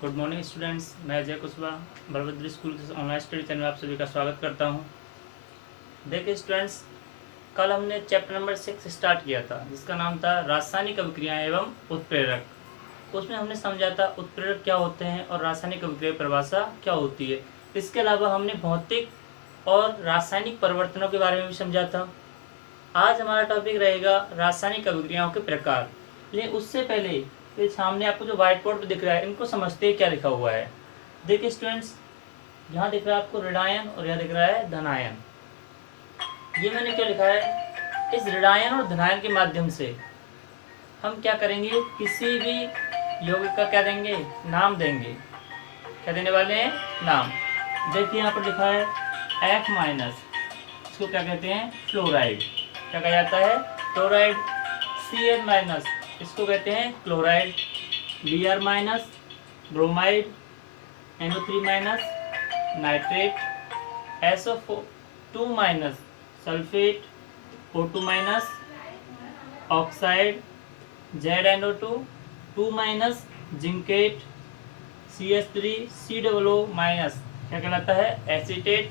Good morning students, मैं Ajay Kushwaha Balabhadra school के online study channel में आप सभी का स्वागत करता हूं। देखिए स्टूडेंट्स, कल हमने चैप्टर नंबर 6 स्टार्ट किया था जिसका नाम था रासायनिक अभिक्रियाएं एवं उत्प्रेरक। उसमें हमने समझा था उत्प्रेरक क्या होते हैं और रासायनिक अभिक्रिया परिभाषा क्या होती है। इसके अलावा हमने भौतिक और रासायनिक परिवर्तनों के बारे में भी समझा था। आज हमारा टॉपिक रहेगा रासायनिक अभिक्रियाओं के प्रकार। लेकिन उससे पहले ये सामने आपको जो व्हाइट बोर्ड पर दिख रहा है, इनको समझते हैं क्या लिखा हुआ है। देखिए स्टूडेंट्स, यहाँ दिख रहा है आपको ऋणायन और यहाँ दिख रहा है धनायन। ये मैंने क्या लिखा है, इस ऋणायन और धनायन के माध्यम से हम क्या करेंगे, किसी भी यौगिक का क्या देंगे, नाम देंगे। क्या देने वाले हैं, नाम। देखिए यहाँ पर लिखा है F माइनस, इसको क्या कहते हैं, फ्लोराइड। क्या कहा जाता है, फ्लोराइड। Cl माइनस, इसको कहते हैं chloride. Br minus, bromide. NO3 minus, nitrate. SO2 minus, sulphate. O2 minus, oxide. ZNO2 2 minus, zincate. CH3 COO minus, क्या कहलाता है, एसीटेट।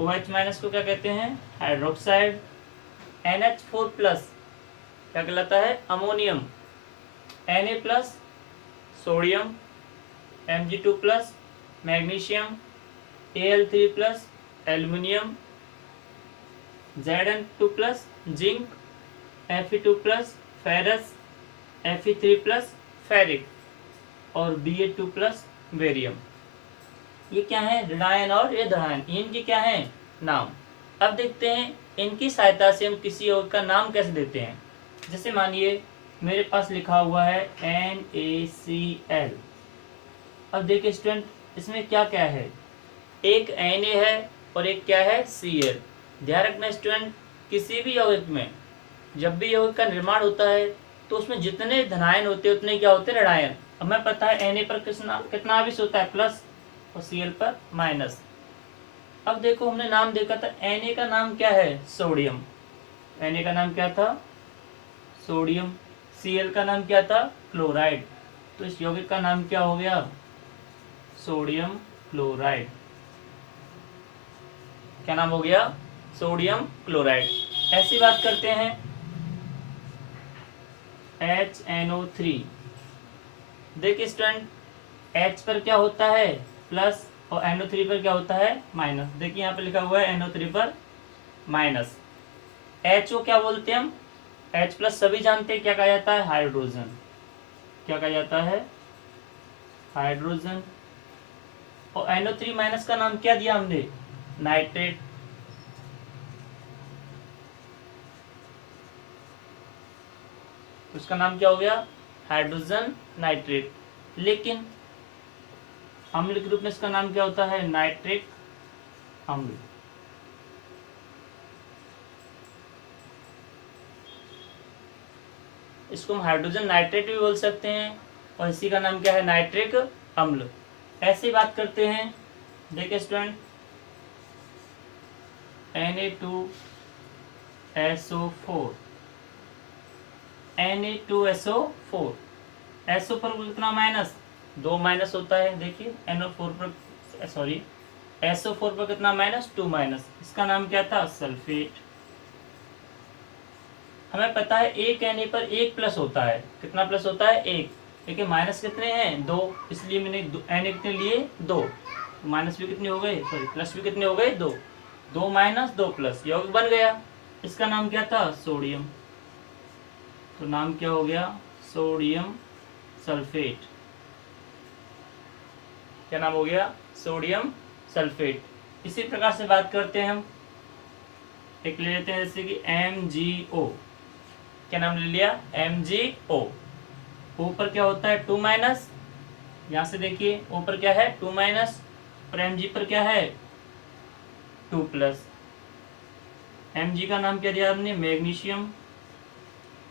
OH माइनस को क्या कहते हैं, हाइड्रोक्साइड। NH4 प्लस क्या कहलाता है, ammonium. Na plus, sodium. Mg2 plus, magnesium. Al3 plus, aluminium. Zn2 plus, zinc. Fe2 plus, ferrous. Fe3 plus, ferric. और Ba2 प्लस, बेरियम। ये क्या है, ऋणायन और ये धनायन, इनकी क्या है, नाम। अब देखते हैं इनकी सहायता से हम किसी यौगिक का नाम कैसे देते हैं। जैसे मानिए मेरे पास लिखा हुआ है NaCl। अब देखिए स्टूडेंट, इसमें क्या क्या है, एक Na है और एक क्या है, Cl। ध्यान रखना स्टूडेंट, किसी भी यौगिक में जब भी यौगिक का निर्माण होता है तो उसमें जितने धनायन होते हैं उतने क्या होते हैं, ऋणायन। अब मैं पता है Na पर कितना आवेश होता है, प्लस, और Cl पर माइनस। अब देखो हमने नाम देखा था, Na का नाम क्या है, सोडियम। Na का नाम क्या था, सोडियम। Cl का नाम क्या था, क्लोराइड। तो इस यौगिक का नाम क्या हो गया, सोडियम क्लोराइड। क्या नाम हो गया, सोडियम क्लोराइड। ऐसी बात करते हैं HNO3। देखिए स्टूडेंट, H पर क्या होता है, प्लस, और NO3 पर क्या होता है, माइनस। देखिए यहाँ पर लिखा हुआ है NO3 पर माइनस। HO क्या बोलते हैं हम, H प्लस सभी जानते हैं क्या कहा जाता है, हाइड्रोजन। क्या कहा जाता है, हाइड्रोजन। और NO3 माइनस का नाम क्या दिया हमने, नाइट्रेट। उसका नाम क्या हो गया, हाइड्रोजन नाइट्रेट। लेकिन अम्ल के रूप में इसका नाम क्या होता है, नाइट्रिक अम्ल। इसको हम हाइड्रोजन नाइट्रेट भी बोल सकते हैं और इसी का नाम क्या है, नाइट्रिक अम्ल। ऐसी बात करते हैं, देखिए स्टूडेंट, Na2SO4। Na2SO4, SO पर कितना माइनस, 2 माइनस होता है। देखिए NO4 पर, सॉरी, SO4 पर कितना माइनस, 2 माइनस। इसका नाम क्या था, सल्फेट। हमें पता है एक Na पर एक प्लस होता है, कितना प्लस होता है, एक। लेकिन माइनस कितने हैं, 2, इसलिए मैंने Na कितने लिए, 2। माइनस भी कितने हो गए, सॉरी प्लस भी कितने हो गए, 2। 2 माइनस 2 प्लस, यौगिक बन गया। इसका नाम क्या था, सोडियम। तो नाम क्या हो गया, सोडियम सल्फेट। क्या नाम हो गया, सोडियम सल्फेट। इसी प्रकार से बात करते हैं हम, एक ले लेते हैं जैसे कि MgO। क्या नाम ले लिया, MgO। ऊपर क्या होता है, 2 माइनस। यहां से देखिए ऊपर क्या है, 2 माइनस, और Mg पर क्या है, 2 प्लस। Mg का नाम क्या दिया हमने, मैग्नीशियम।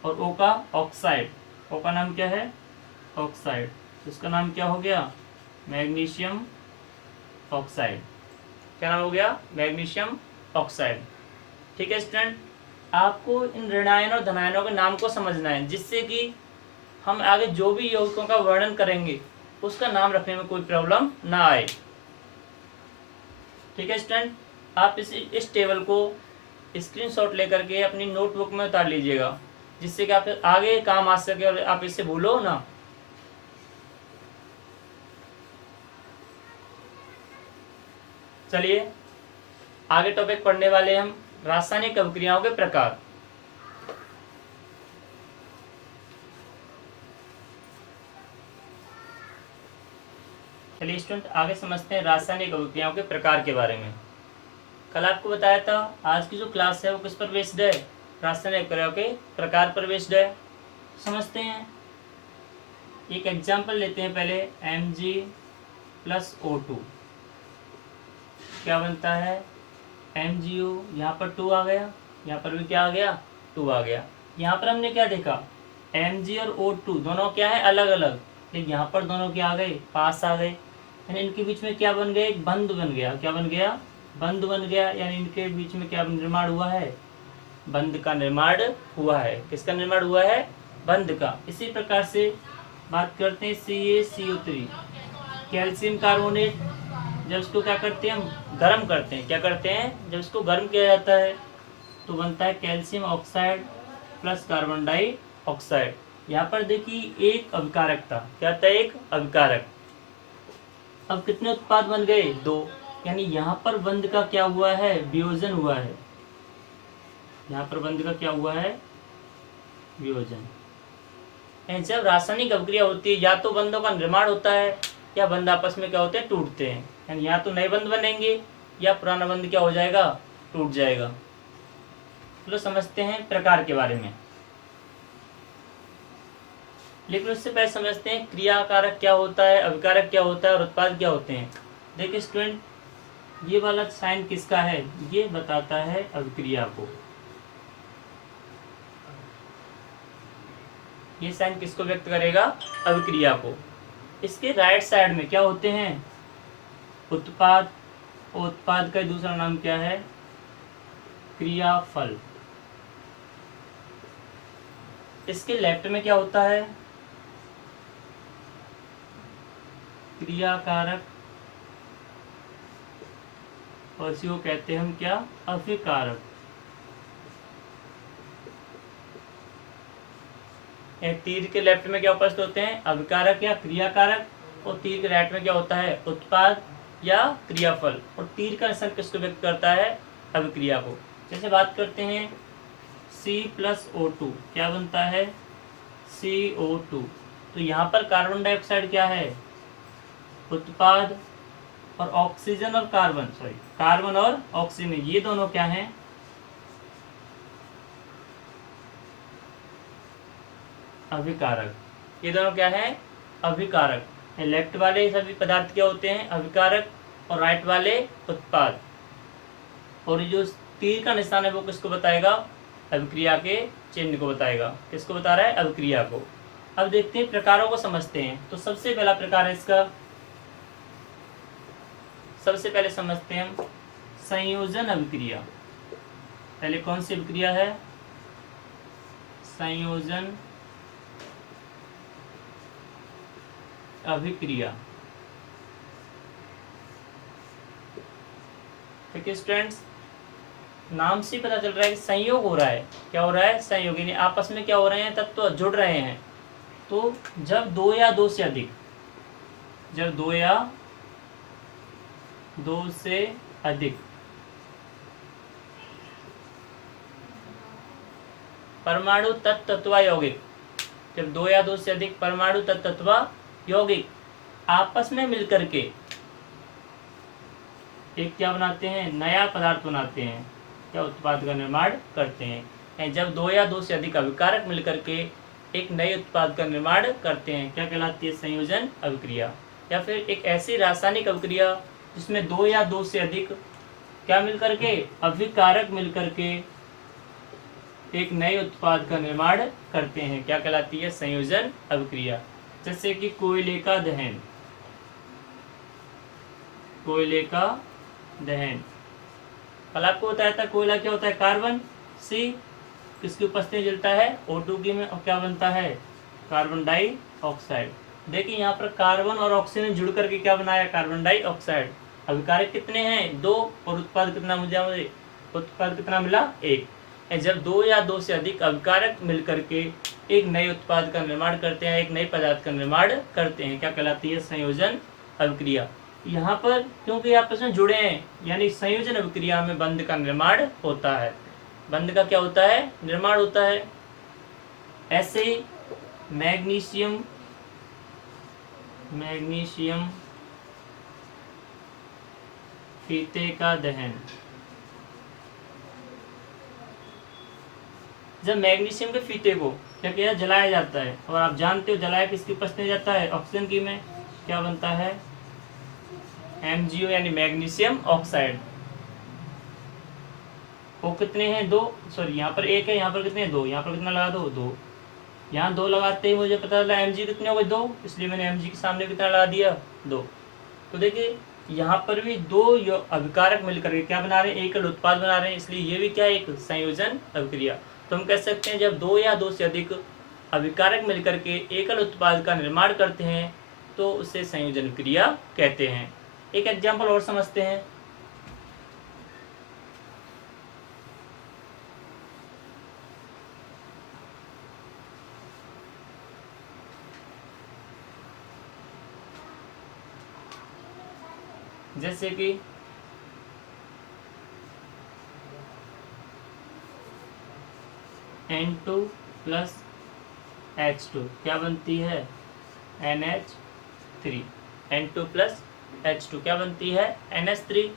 और O का ऑक्साइड, O का नाम क्या है, ऑक्साइड। उसका नाम क्या हो गया, मैग्नीशियम ऑक्साइड। क्या नाम हो गया, मैग्नीशियम ऑक्साइड। ठीक है स्टूडेंट, आपको इन ऋणायन और धनायनों के नाम को समझना है, जिससे कि हम आगे जो भी यौगिकों का वर्णन करेंगे उसका नाम रखने में कोई प्रॉब्लम ना आए। ठीक है स्टूडेंट, आप इस टेबल को स्क्रीनशॉट लेकर के अपनी नोटबुक में उतार लीजिएगा, जिससे कि आप आगे काम आ सके और आप इसे भूलो ना। चलिए आगे टॉपिक पढ़ने वाले हम रासायनिक अभिक्रियाओं के प्रकार। चलिए स्टूडेंट आगे समझते हैं रासायनिक अभिक्रियाओं के प्रकार के बारे में। कल आपको बताया था आज की जो क्लास है वो किस पर बेस्ड है, रासायनिक अभिक्रियाओं के प्रकार पर बेस्ड है। समझते हैं, एक एग्जाम्पल लेते हैं पहले, Mg+O2 क्या बनता है, MgO, यहाँ पर 2 आ गया, यहाँ पर भी क्या आ गया, 2 आ गया। यहाँ पर हमने क्या देखा, Mg और O2 दोनों क्या है अलग अलग, लेकिन यहाँ पर दोनों क्या आ गए, पास आ गए, यानी इनके बीच में क्या बन गया, एक बंध बन गया। क्या बन गया, बंध बन गया, यानी इनके बीच में क्या निर्माण हुआ है, बंध का निर्माण हुआ है। किसका निर्माण हुआ है, बंध का। इसी प्रकार से बात करते हैं CaCO3, कैल्शियम कार्बोनेट, जब इसको क्या करते हैं हम गर्म करते हैं, क्या करते हैं जब इसको गर्म किया जाता है तो बनता है calcium oxide plus carbon dioxide. यहाँ पर देखिए एक अभिकारक था, क्या था, एक अभिकारक। अब कितने उत्पाद बन गए, 2, यानी यहाँ पर बंध का क्या हुआ है, वियोजन हुआ है। यहाँ पर बंध का क्या हुआ है, वियोजन। जब रासायनिक अभिक्रिया होती है या तो बंधों का निर्माण होता है या बंध आपस में क्या होते हैं, टूटते हैं। यानी या तो नए बंध बनेंगे या पुराना बंध क्या हो जाएगा, टूट जाएगा। चलो समझते हैं प्रकार के बारे में, लेकिन उससे पहले समझते हैं क्रियाकारक क्या होता है, अभिकारक क्या होता है और उत्पाद क्या होते हैं। देखिए स्टूडेंट, ये वाला साइन किसका है, ये बताता है अभिक्रिया को। ये साइन किसको व्यक्त करेगा, अभिक्रिया को। इसके राइट साइड में क्या होते हैं, उत्पाद। उत्पाद का दूसरा नाम क्या है, क्रियाफल। इसके लेफ्ट में क्या होता है, क्रियाकारक, और इसी को कहते हैं हम क्या, अभिकारक। तीर के लेफ्ट में क्या उपस्थित होते हैं, अभिकारक या क्रियाकारक, और तीर के राइट में क्या होता है, उत्पाद या क्रियाफल। और तीर का निशान किसको व्यक्त करता है, अभिक्रिया को। जैसे बात करते हैं C+O2 क्या बनता है, CO2। तो यहाँ पर कार्बन डाइऑक्साइड क्या है, उत्पाद, और ऑक्सीजन और कार्बन, कार्बन और ऑक्सीजन, ये दोनों क्या हैं, अभिकारक। ये दोनों क्या है, अभिकारक। लेफ्ट वाले सभी पदार्थ क्या होते हैं, अभिकारक, और राइट वाले उत्पाद। और ये जो तीर का निशान है वो किसको बताएगा, अभिक्रिया के चिन्ह को बताएगा। किसको बता रहा है, अभिक्रिया को। अब देखते हैं प्रकारों को समझते हैं। तो सबसे पहला प्रकार है इसका, सबसे पहले समझते हैं हम संयोजन अभिक्रिया। पहले कौन सी अभिक्रिया है, संयोजन अभिक्रिया। ठीक है स्टूडेंट्स, नाम से पता चल रहा है कि संयोग हो रहा है। क्या हो रहा है, संयोग, यानी आपस में क्या हो रहे हैं, तत्व जुड़ रहे हैं। तो जब 2 या 2 से अधिक, जब 2 या 2 से अधिक परमाणु तत्व यौगिक, जब 2 या 2 से अधिक परमाणु तत्व यौगिक आपस में मिलकर के एक क्या बनाते हैं, नया पदार्थ बनाते हैं, क्या उत्पाद का निर्माण करते हैं। जब 2 या 2 से अधिक अभिकारक मिलकर के एक नए उत्पाद का निर्माण करते हैं, क्या कहलाती है, संयोजन अभिक्रिया। या फिर एक ऐसी रासायनिक अभिक्रिया जिसमें 2 या 2 से अधिक क्या मिलकर के, अभिकारक मिलकर के एक नए उत्पाद का निर्माण करते हैं, क्या कहलाती है, संयोजन अभिक्रिया। जैसे कि कोयले का दहन, कोयले का दहन। कल आपको बताया था कोयला क्या होता है, कार्बन, सी किसकी उपस्थिति में जलता है, O2 की में, और क्या बनता है, कार्बन डाइऑक्साइड। देखिए यहाँ पर कार्बन और ऑक्सीजन जुड़ करके क्या बनाया, कार्बन डाइऑक्साइड। अभिकारक कितने हैं, 2, और उत्पाद कितना मुझे उत्पाद कितना मिला, 1। जब 2 या 2 से अधिक अभिकारक मिलकर के एक नए उत्पाद का निर्माण करते हैं, एक नए पदार्थ का निर्माण करते हैं, क्या कहलाती है, संयोजन अभिक्रिया। यहाँ पर क्योंकि आपस में जुड़े हैं, यानी संयोजन अभिक्रिया में बंध का निर्माण होता है। बंध का क्या होता है, निर्माण होता है। ऐसे मैग्नीशियम फीते का दहन, जब मैग्नीशियम के फीते को क्या किया, जलाया जाता है, और आप जानते हो जलाया किसकी उपस्थिति में जाता है, ऑक्सीजन की में, क्या बनता है, MgO यानी मैग्नीशियम ऑक्साइड। वो कितने हैं, 2, सॉरी यहाँ पर 1 है, यहाँ पर कितने हैं, 2, यहाँ पर कितना लगा दो, 2, यहाँ 2 लगाते ही मुझे पता चला Mg कितने हो गए, 2, इसलिए मैंने Mg के सामने कितना लगा दिया, 2। तो देखिए यहाँ पर भी 2 अभिकारक मिलकर के क्या बना रहे हैं, एकल उत्पाद बना रहे हैं, इसलिए ये भी क्या है, एक संयोजन अभिक्रिया। तो हम कह सकते हैं जब 2 या 2 से अधिक अभिकारक मिलकर के एकल उत्पाद का निर्माण करते हैं तो उसे संयोजन क्रिया कहते हैं। एक एग्जाम्पल और समझते हैं। जैसे कि N2 प्लस H2 क्या बनती है, NH3। N2 प्लस H2 क्या बनती है, NH3।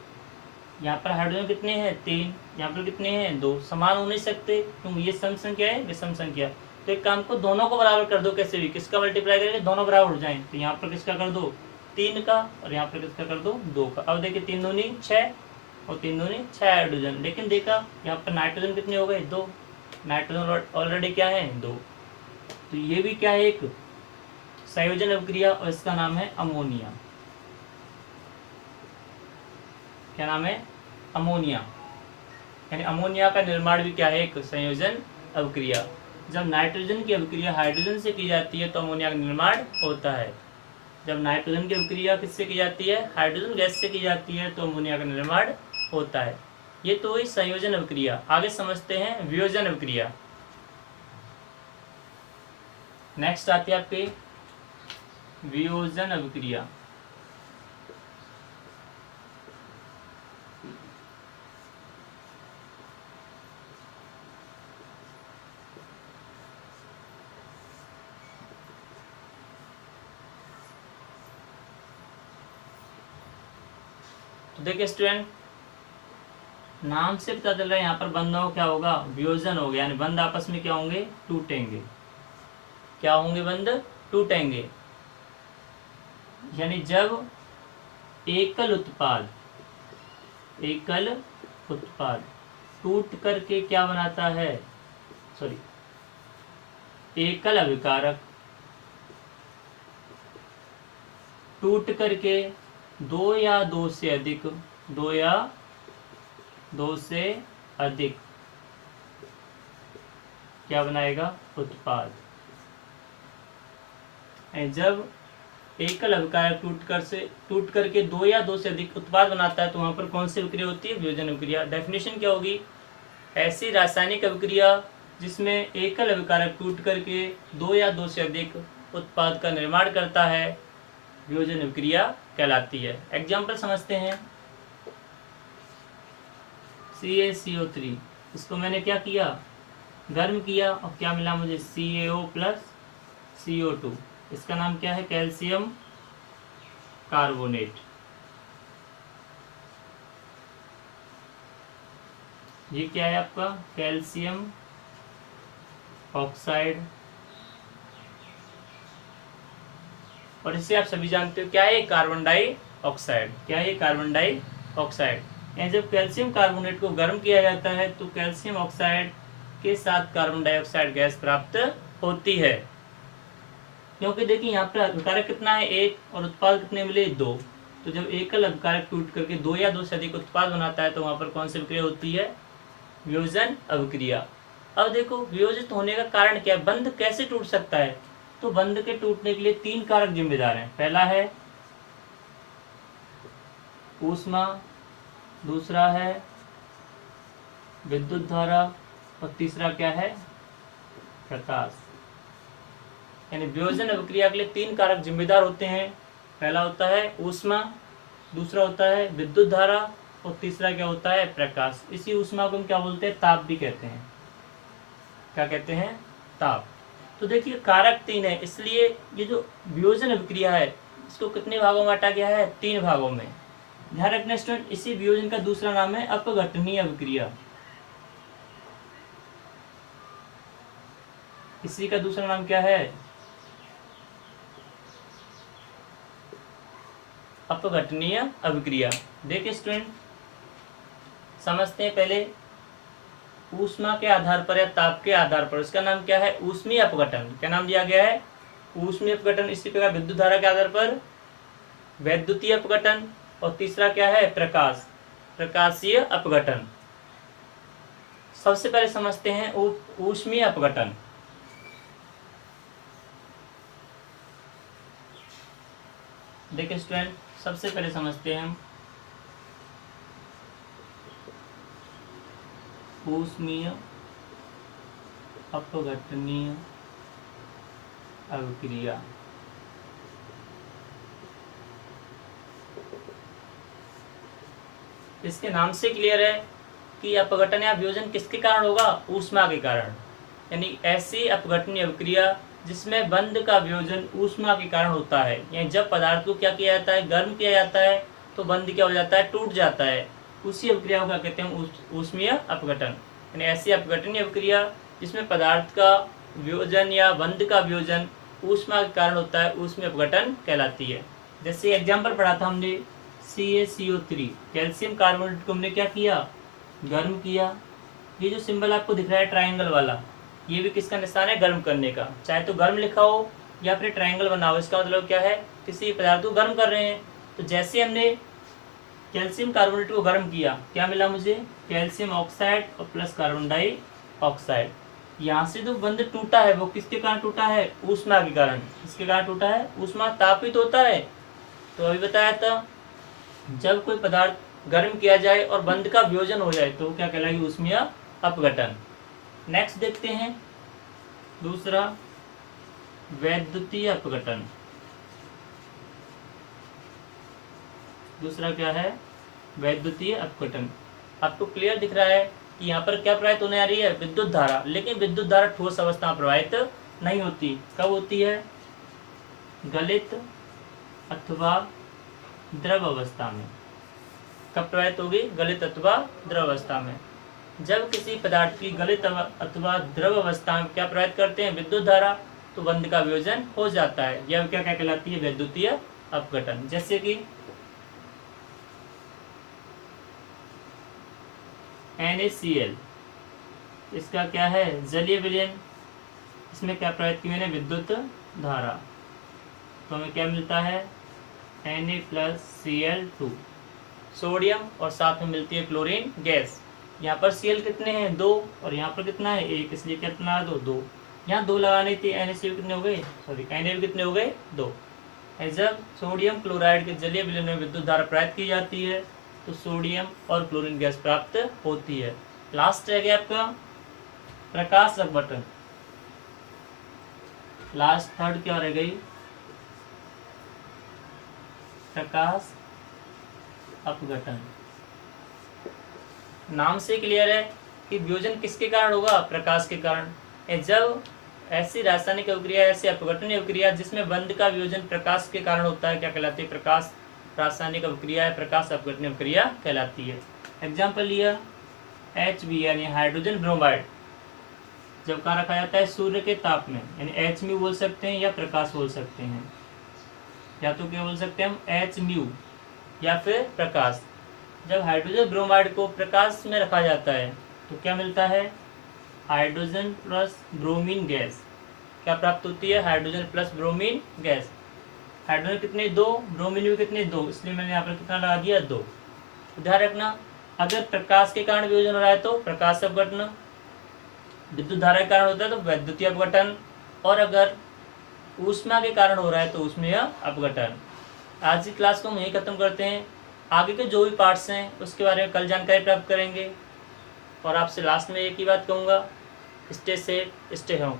यहाँ पर हाइड्रोजन कितने हैं, 3, यहाँ पर कितने हैं, 2। समान हो नहीं सकते क्योंकि ये सम संख्या है, विषम संख्या। तो एक काम को दोनों को बराबर कर दो, कैसे भी, किसका मल्टीप्लाई करेंगे, दोनों बराबर हो जाएं। तो यहाँ पर किसका कर दो, 3 का, और यहाँ पर किसका कर दो, 2 का। अब देखिए 3 दूनी 6 और 3 दूनी 6 हाइड्रोजन। लेकिन देखा यहाँ पर नाइट्रोजन कितने हो गए, 2। नाइट्रोजन ऑलरेडी क्या है, 2। तो ये भी क्या है, एक संयोजन अभिक्रिया, और इसका नाम है अमोनिया। क्या नाम है, अमोनिया। यानी अमोनिया का निर्माण भी क्या है, एक संयोजन अभिक्रिया। जब नाइट्रोजन की अभिक्रिया हाइड्रोजन से की जाती है तो अमोनिया का निर्माण होता है। जब नाइट्रोजन की अभिक्रिया किससे की जाती है, हाइड्रोजन गैस से की जाती है, तो अमोनिया का निर्माण होता है। ये तो हुई संयोजन अभिक्रिया। आगे समझते हैं वियोजन अभिक्रिया। नेक्स्ट आती है आपकी वियोजन अभिक्रिया। तो देखिए स्टूडेंट, नाम से पता चल रहा है यहाँ पर बंधों क्या होगा, वियोजन हो गया, यानी बंध आपस में क्या होंगे, टूटेंगे। क्या होंगे, बंध टूटेंगे। यानी जब एकल उत्पाद टूट करके क्या बनाता है, सॉरी, एकल अभिकारक टूट करके 2 या 2 से अधिक क्या बनाएगा, उत्पाद। जब एकल अभिकारक टूट करके 2 या 2 से अधिक उत्पाद बनाता है तो वहां पर कौन सी अभिक्रिया होती है, वियोजन अभिक्रिया। डेफिनेशन क्या होगी, ऐसी रासायनिक अभिक्रिया जिसमें एकल अभिकारक टूट करके 2 या 2 से अधिक उत्पाद का निर्माण करता है, वियोजन अभिक्रिया कहलाती है। एग्जाम्पल समझते हैं। CaCO3, इसको मैंने क्या किया, गर्म किया, और क्या मिला मुझे, CaO प्लस CO2। इसका नाम क्या है, कैल्शियम कार्बोनेट। ये क्या है आपका, कैल्शियम ऑक्साइड। और इसे आप सभी जानते हो क्या है, कार्बन डाइऑक्साइड। क्या है, कार्बन डाइऑक्साइड। जब कैल्शियम कार्बोनेट को गर्म किया जाता है तो कैल्शियम ऑक्साइड के साथ कार्बन डाइऑक्साइड गैस प्राप्त होती है। क्योंकि देखिए यहाँ पर अभिकारक कितना है, 1, और उत्पाद कितने मिले, 2। तो जब एकल अभिकारक टूट करके 2 या 2 से अधिक उत्पाद बनाता है तो वहां पर कौन सी अभिक्रिया होती है, वियोजन अभिक्रिया। अब देखो वियोजित होने का कारण क्या है, बंध कैसे टूट सकता है। तो बंध के टूटने के लिए 3 कारक जिम्मेदार हैं। पहला है ऊष्मा, दूसरा है विद्युत धारा और तीसरा क्या है, प्रकाश। यानी वियोजन अभिक्रिया के लिए 3 कारक जिम्मेदार होते हैं। पहला होता है ऊष्मा, दूसरा होता है विद्युत धारा और तीसरा क्या होता है, प्रकाश। इसी ऊष्मा को हम क्या बोलते हैं, ताप भी कहते हैं। क्या कहते हैं, ताप। तो देखिए कारक 3 है, इसलिए ये जो वियोजन अभिक्रिया है इसको कितने भागों में बांटा गया है, 3 भागों में। ध्यान रखना स्टूडेंट, इसी वियोजन का दूसरा नाम है अपघटनीय अभिक्रिया। इसी का दूसरा नाम क्या है, अपघटनीय अभिक्रिया। देखिए स्टूडेंट, समझते हैं पहले ऊष्मा के आधार पर या ताप के आधार पर, इसका नाम क्या है, ऊष्मीय अपघटन। क्या नाम दिया गया है, ऊष्मीय अपघटन। इसी प्रकार विद्युत धारा के आधार पर वैद्युतीय अपघटन और तीसरा क्या है, प्रकाश, प्रकाशीय अपघटन। सबसे पहले समझते हैं ऊष्मीय अपघटन। देखिए स्टूडेंट, सबसे पहले समझते हैं हम ऊष्मीय अपघटनीय अभिक्रिया। इसके नाम से क्लियर है कि अपघटन या वियोजन किसके कारण होगा, ऊष्मा के कारण। यानी ऐसी अपघटनीय अभिक्रिया जिसमें बंध का वियोजन ऊष्मा के कारण होता है। यानी जब पदार्थ को क्या किया जाता है, गर्म किया जाता है, तो बंध क्या हो जाता है, टूट जाता है। उसी अभिक्रिया को क्या कहते हैं, ऊष्मीय अपघटन। यानी ऐसी अपघटनीय अभिक्रिया जिसमें पदार्थ का वियोजन या बंध का वियोजन ऊष्मा के कारण होता है, ऊष्मीय अपघटन कहलाती है। जैसे एग्जाम्पल पढ़ा था हमने, CaCO3 कैल्शियम कार्बोनेट को हमने क्या किया, गर्म किया। ये जो सिंबल आपको दिख रहा है ट्राइंगल वाला, ये भी किसका निशान है, गर्म करने का। चाहे तो गर्म लिखा हो या फिर ट्राइंगल बना हो, इसका मतलब क्या है, किसी पदार्थ को गर्म कर रहे हैं। तो जैसे हमने कैल्शियम कार्बोनेट को गर्म किया, क्या मिला मुझे, कैल्शियम ऑक्साइड और प्लस कार्बन डाइऑक्साइड। यहाँ से जो बंध टूटा है वो किसके कारण टूटा है, ऊष्मा के कारण। किसके कारण टूटा है, ऊष्मा तापित होता है। तो अभी बताया था, जब कोई पदार्थ गर्म किया जाए और बंध का वियोजन हो जाए तो क्या कहलाएगी, ऊष्मीय अपघटन। नेक्स्ट देखते हैं दूसरा, वैद्युतीय अपघटन। दूसरा क्या है, वैद्युतीय अपघटन। आपको क्लियर दिख रहा है कि यहाँ पर क्या प्रवाहित होने आ रही है, विद्युत धारा। लेकिन विद्युत धारा ठोस अवस्था में प्रवाहित नहीं होती। कब होती है, गलित अथवा द्रव अवस्था में। कब प्रवाहित होगी, गलित अथवा द्रव अवस्था में। जब किसी पदार्थ की गलित अथवा द्रव अवस्था में क्या प्रवाहित करते हैं, विद्युत धारा, तो बंध का वियोजन हो जाता है। यह क्या कहलाती है, वैद्युतीय अपघटन। जैसे कि NaCl, इसका क्या है, जलीय विलयन। इसमें क्या प्रवाहित की मैंने, विद्युत धारा। तो हमें क्या मिलता है, Na+Cl2 सोडियम, और साथ में मिलती है क्लोरीन गैस। यहाँ पर Cl कितने हैं, 2, और यहाँ पर कितना है, 1, इसलिए कितना है, 2। यहाँ 2 लगानी थी, NaCl कितने हो गए, सॉरी Na कितने हो गए, 2। जब सोडियम क्लोराइड के जलीय विलयन में विद्युत धारा प्रवाहित की जाती है तो सोडियम और क्लोरीन गैस प्राप्त होती है। लास्ट रह गया आपका प्रकाश अपघटन। लास्ट थर्ड क्या रह गई, प्रकाश अपघटन। नाम से क्लियर है कि वियोजन किसके कारण होगा, प्रकाश के कारण। जब ऐसी रासायनिक अभिक्रिया, ऐसी अपघटनीय अभिक्रिया जिसमें बंध का वियोजन प्रकाश के कारण होता है, क्या कहलाती है, प्रकाश रासायनिक अभिक्रिया है, प्रकाश अपघटनीय अभिक्रिया कहलाती है। एग्जाम्पल लिया, HB यानी हाइड्रोजन ब्रोमाइड, जब कहाँ रखा जाता है, सूर्य के ताप में, यानी HMu बोल सकते हैं या प्रकाश बोल सकते हैं, या तो क्या बोल सकते हैं हम, HMu या फिर प्रकाश। जब हाइड्रोजन ब्रोमाइड को प्रकाश में रखा जाता है तो क्या मिलता है, हाइड्रोजन प्लस ब्रोमीन गैस। क्या प्राप्त होती है, hydrogen plus bromine gas. Hydrogen कितने, 2, ब्रोमीन भी कितने, 2, इसलिए मैंने यहाँ पर कितना लगा दिया, 2। ध्यान रखना, अगर प्रकाश के कारण वियोजन हो रहा है तो प्रकाश अपघटन, विद्युत धारा के कारण होता है तो वैद्युतीय अपघटन, और अगर ऊष्मा के कारण हो रहा है तो ऊष्मीय अपघटन। आज की क्लास को हम यहीं ख़त्म करते हैं। आगे के जो भी पार्ट्स हैं उसके बारे में कल जानकारी प्राप्त करेंगे। और आपसे लास्ट में एक ही बात कहूँगा, स्टे सेफ, स्टे होम।